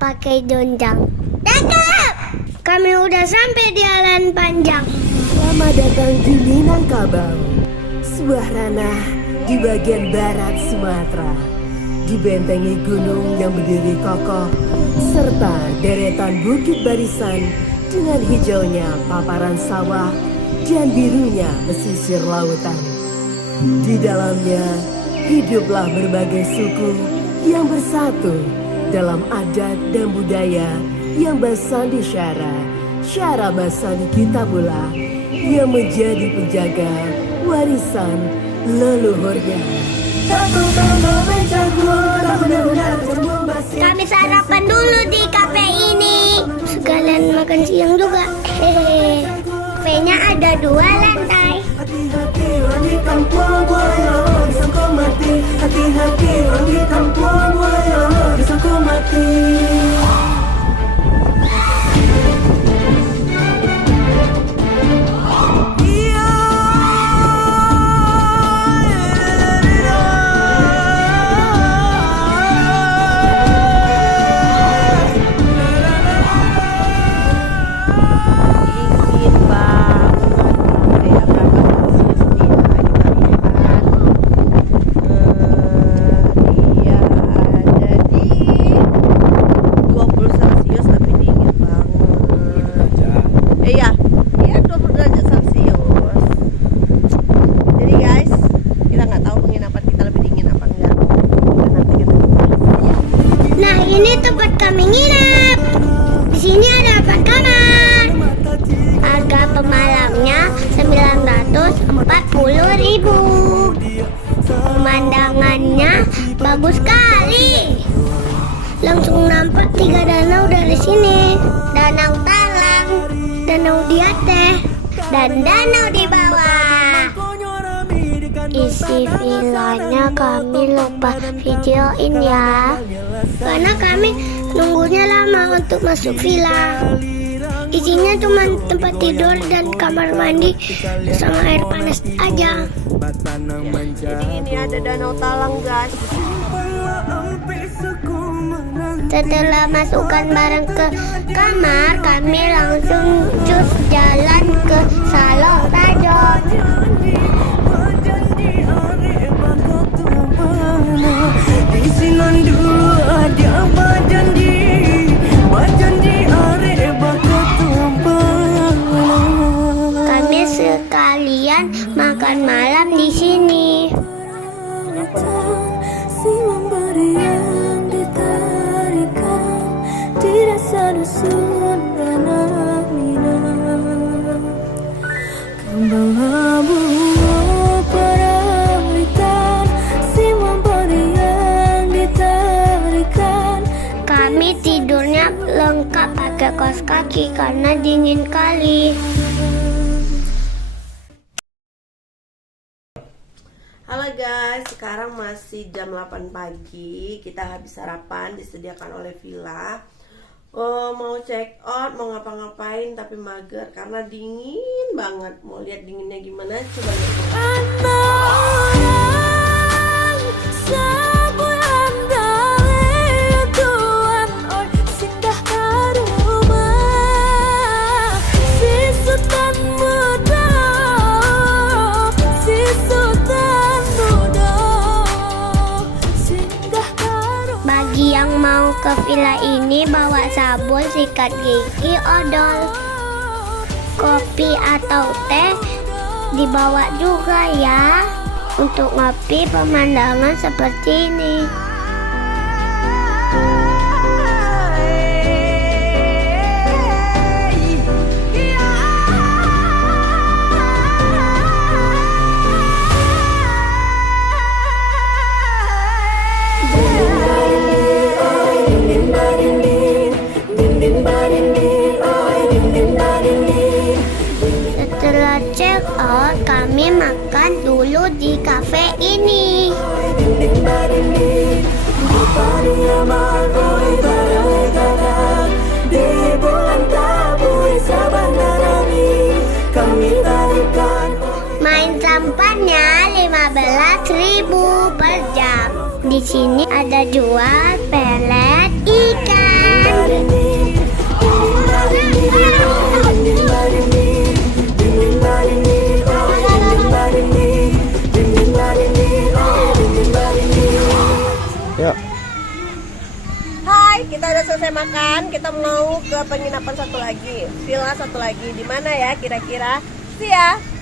pakai donjang. Cakep! Kami udah sampai di Alan Panjang. Selamat datang di Minangkabau, sebuah ranah di bagian barat Sumatera. Dibentengi gunung yang berdiri kokoh, serta deretan bukit barisan dengan hijaunya paparan sawah dan birunya pesisir lautan. Di dalamnya hiduplah berbagai suku yang bersatu dalam adat dan budaya yang bersandi syara bersandi Kitabullah yang menjadi penjaga warisan leluhurnya. Kami sarapan dulu di kafe ini. Sekalian makan siang juga. Hehehe. Kafenya ada 2 lantai. Hati-hati orang di kampung buaya bisa kau mati. Hati-hati orang di kampung buaya bisa kau mati. Ini tempat kami nginep. Di sini ada 4 kamar. Harga pemalamnya 940.000. Pemandangannya bagus sekali. Langsung nampak 3 danau dari sini. Danau Talang, Danau di atas, dan danau di bawah. Isi villanya kami lupa videoin ya, karena kami nunggunya lama untuk masuk villa. Isinya cuma tempat tidur dan kamar mandi sama air panas aja. Jadi ini ada Danau Talang, guys. Setelah masukkan barang ke kamar, kami langsung cus jalan ke Salong Tajon. Kami sekalian makan malam di sini. Kami tidurnya lengkap pakai kaos kaki karena dingin kali. Halo guys, sekarang masih jam 8 pagi. Kita habis sarapan disediakan oleh villa. Mau check out, mau ngapa-ngapain tapi mager karena dingin banget. Mau lihat dinginnya gimana? Coba lihat. Bagi yang mau ke villa ini bawa sabun, sikat gigi, odol, kopi atau teh dibawa juga ya, untuk ngopi pemandangan seperti ini. Setelah check out, kami makan dulu di kafe ini. Main sampannya 15.000 per jam. Di sini ada jual pelet ikan. marinir, dinding marinir, oh dinding marinir, dinding marinir, oh dinding marinir, dinding marinir, oh dinding marinir. Yuk. Hai, kita udah selesai makan. Kita mau ke penginapan satu lagi, villa satu lagi. Di mana ya kira-kira? See ya.